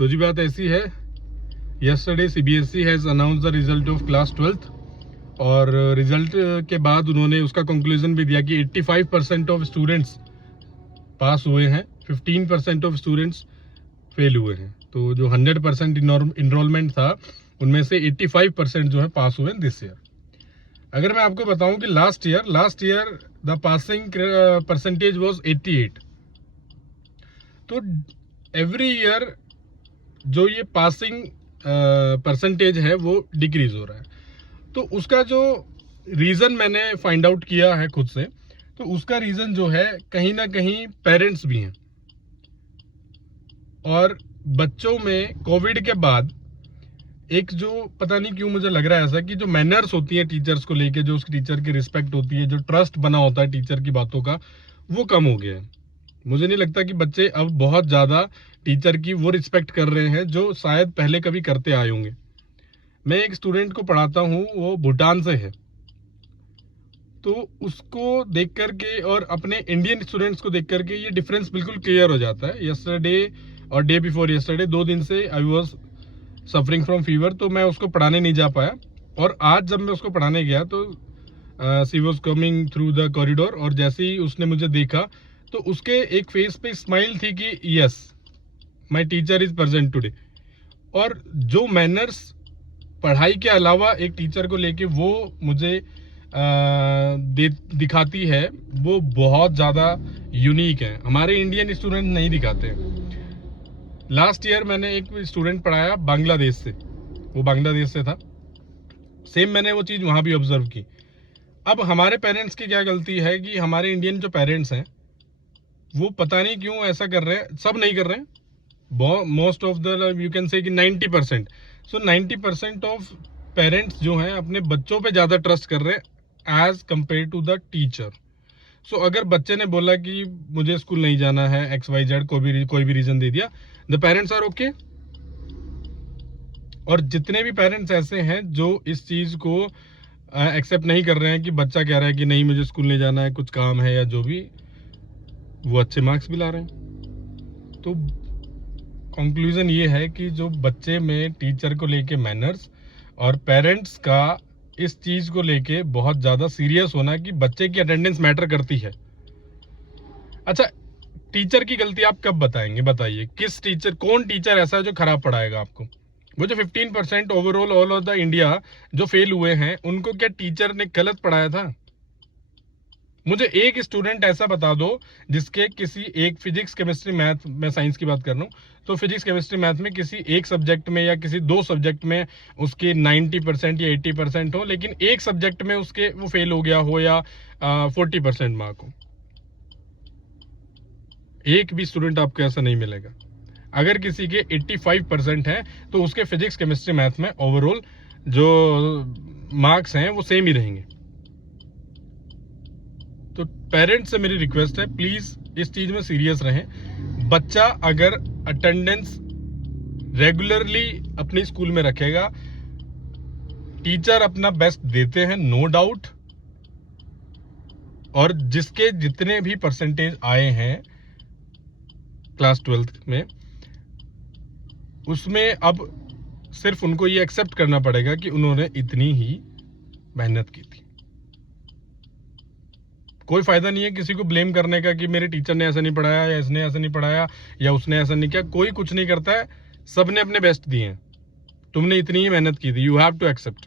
तो जी बात ऐसी है, yesterday CBSE has announced the result of class 12th और रिजल्ट के बाद उन्होंने उसका कंक्लूजन भी दिया कि 85% ऑफ स्टूडेंट्स पास हुए हैं, 15% ऑफ स्टूडेंट्स फेल हुए हैं। तो जो 100% इनरोलमेंट था उनमें से 85% जो है पास हुए दिस ईयर। अगर मैं आपको बताऊं कि last year the passing percentage was 88। तो एवरी ईयर जो ये पासिंग परसेंटेज है वो डिक्रीज हो रहा है। तो उसका जो रीज़न मैंने फाइंड आउट किया है खुद से, तो उसका रीज़न जो है कहीं ना कहीं पेरेंट्स भी हैं। और बच्चों में कोविड के बाद एक जो पता नहीं क्यों मुझे लग रहा है ऐसा कि जो मैनर्स होती है टीचर्स को लेके, जो उस टीचर की रिस्पेक्ट होती है, जो ट्रस्ट बना होता है टीचर की बातों का, वो कम हो गया है। मुझे नहीं लगता कि बच्चे अब बहुत ज़्यादा टीचर की वो रिस्पेक्ट कर रहे हैं जो शायद पहले कभी करते आए होंगे। मैं एक स्टूडेंट को पढ़ाता हूँ, वो भूटान से है, तो उसको देख करके और अपने इंडियन स्टूडेंट्स को देख करके ये डिफरेंस बिल्कुल क्लियर हो जाता है। यस्टरडे और डे बिफोर यस्टरडे 2 दिन से I was suffering from fever, तो मैं उसको पढ़ाने नहीं जा पाया। और आज जब मैं उसको पढ़ाने गया तो she was coming through the corridor, और जैसे ही उसने मुझे देखा तो उसके एक फेस पे स्माइल थी कि yes my teacher is present today. और जो मैनर्स पढ़ाई के अलावा एक टीचर को लेके वो मुझे दिखाती है, वो बहुत ज़्यादा यूनिक है, हमारे इंडियन स्टूडेंट नहीं दिखाते हैं। लास्ट ईयर मैंने एक स्टूडेंट पढ़ाया बांग्लादेश से, वो बांग्लादेश से था। सेम मैंने वो चीज़ वहाँ भी ऑब्जर्व की। अब हमारे पेरेंट्स की क्या गलती है कि हमारे इंडियन जो पेरेंट्स हैं वो पता नहीं क्यों ऐसा कर रहे हैं, सब नहीं कर रहे हैं, most of the you can say कि 90%। सो 90% ऑफ पेरेंट्स जो हैं अपने बच्चों पे ज़्यादा ट्रस्ट कर रहे हैं as compare to the teacher. So अगर बच्चे ने बोला कि मुझे स्कूल नहीं जाना है, XYZ कोई भी रीज़न दे दिया, द पेरेंट्स आर ओके। और जितने भी पेरेंट्स ऐसे हैं जो इस चीज़ को एक्सेप्ट नहीं कर रहे हैं कि बच्चा कह रहा है कि नहीं मुझे स्कूल नहीं जाना है, कुछ काम है या जो भी, वो अच्छे मार्क्स भी ला रहे हैं। तो कंक्लूजन ये है कि जो बच्चे में टीचर को लेके मैनर्स और पेरेंट्स का इस चीज़ को लेके बहुत ज़्यादा सीरियस होना कि बच्चे की अटेंडेंस मैटर करती है। अच्छा, टीचर की गलती आप कब बताएंगे, बताइए किस टीचर, कौन टीचर ऐसा है जो खराब पढ़ाएगा आपको? वो जो 15% overall all over the India जो फेल हुए हैं, उनको क्या टीचर ने गलत पढ़ाया था? मुझे एक स्टूडेंट ऐसा बता दो जिसके किसी एक फिजिक्स केमिस्ट्री मैथ, मैं साइंस की बात कर रहा हूँ, तो फिजिक्स केमिस्ट्री मैथ में किसी एक सब्जेक्ट में या किसी 2 सब्जेक्ट में उसके 90% या 80% हो, लेकिन एक सब्जेक्ट में उसके वो फेल हो गया हो या 40% मार्क हो। एक भी स्टूडेंट आपको ऐसा नहीं मिलेगा। अगर किसी के 85% है तो उसके फिजिक्स केमिस्ट्री मैथ में ओवरऑल जो मार्क्स हैं वो सेम ही रहेंगे। तो पेरेंट्स से मेरी रिक्वेस्ट है, प्लीज इस चीज में सीरियस रहें। बच्चा अगर अटेंडेंस रेगुलरली अपनी स्कूल में रखेगा, टीचर अपना बेस्ट देते हैं नो डाउट, और जिसके जितने भी परसेंटेज आए हैं क्लास 12th में, उसमें अब सिर्फ उनको ये एक्सेप्ट करना पड़ेगा कि उन्होंने इतनी ही मेहनत की थी। कोई फायदा नहीं है किसी को ब्लेम करने का कि मेरे टीचर ने ऐसा नहीं पढ़ाया या इसने ऐसा नहीं पढ़ाया या उसने ऐसा नहीं किया। कोई कुछ नहीं करता है, सबने अपने बेस्ट दिए हैं, तुमने इतनी ही मेहनत की थी, यू हैव टू एक्सेप्ट।